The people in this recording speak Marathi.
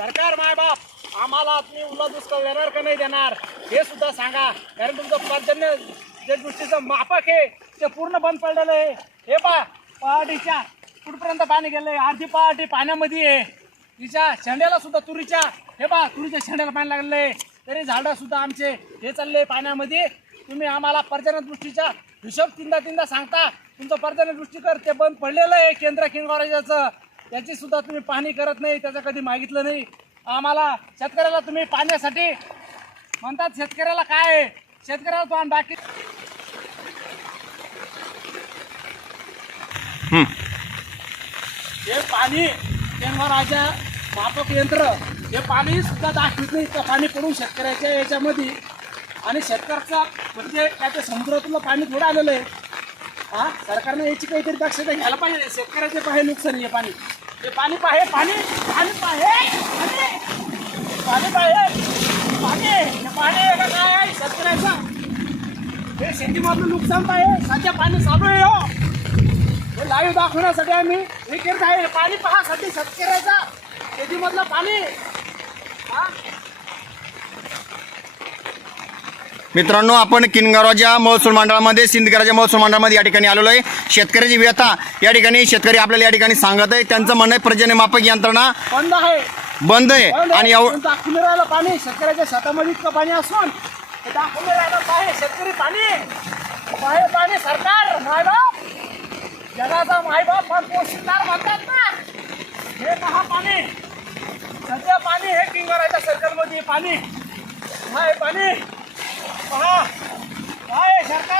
सरकार मायबाप आम्हाला तुम्ही उला दुष्काळ देणार का नाही देणार? हे सुद्धा सांगा. कारण तुमचं पर्जन्य जे दृष्टीचं मापक आहे ते पूर्ण बंद पडलेलं आहे. हे पा पहाटीच्या कुठपर्यंत पाणी गेलं आहे अर्धी पहाटी पाण्यामध्ये आहे. तिच्या शेंड्याला सुद्धा तुरीच्या हे पा तुरीच्या शेंड्याला पाणी लागलंय. तरी झाडं सुद्धा आमचे हे चालले पाण्यामध्ये. तुम्ही आम्हाला पर्जन्य दृष्टीचा हिशोब तीनदा तीनदा सांगता. तुमचं पर्जन्यदृष्टीकर ते बंद पडलेलं आहे केंद्र किंगोराजाचं त्याची सुद्धा तुम्ही पाहणी करत नाही त्याचं कधी मागितलं नाही. आम्हाला शेतकऱ्याला तुम्ही पाण्यासाठी म्हणतात शेतकऱ्याला काय आहे? शेतकऱ्याला तो बाकी. हे. पाणी राजा मापक यंत्र हे पाणी सुद्धा दाखवत नाही इतकं पाणी पडून शेतकऱ्याच्या याच्यामध्ये. आणि शेतकऱ्याचा म्हणजे त्याच्या समुद्रातलं पाणी थोडं आलेलं आहे. हा सरकारनं याची काहीतरी दक्षता घ्यायला पाहिजे. शेतकऱ्याचे पाहे नुकसान आहे हे पाणी. हे पाणी पाहे पाणी पाणी पाहे पाणी. पाणी पाहे पाणी. हे पाणी आहे का काय आहे शेतकऱ्याचं. हे शेतीमधलं नुकसान पाहे. सध्या पाणी चालू आहे हो हे लाईव्ह दाखवण्यासाठी आम्ही हे करत आहे. पाणी पाहासाठी शेतकऱ्याचा. शेतीमधलं पाणी. हा? मित्रांनो आपण किनगावच्या महसूल मंडळामध्ये सिंदखेडच्या महसूल मंडळामध्ये या ठिकाणी आलेलो आहे. शेतकऱ्याची व्यथा या ठिकाणी शेतकरी आपल्याला या ठिकाणी सांगत आहे. त्यांचं म्हणणं आहे पर्जन्य मापक यंत्रणा बंद आहे. बंद आहे. बंद आणि पण. शेतकऱ्याच्या शेतामध्ये इतकं पाणी असून शेतकरी सरकार. मायबाप जगाचा मायबाप पण पोषणदार म्हणतात ना. हे पहा पाणी. सध्या पाणी हे किंगराच्या सर्कलमध्ये पाणी. हा हे पाणी. पहा काय सरकार मायबाप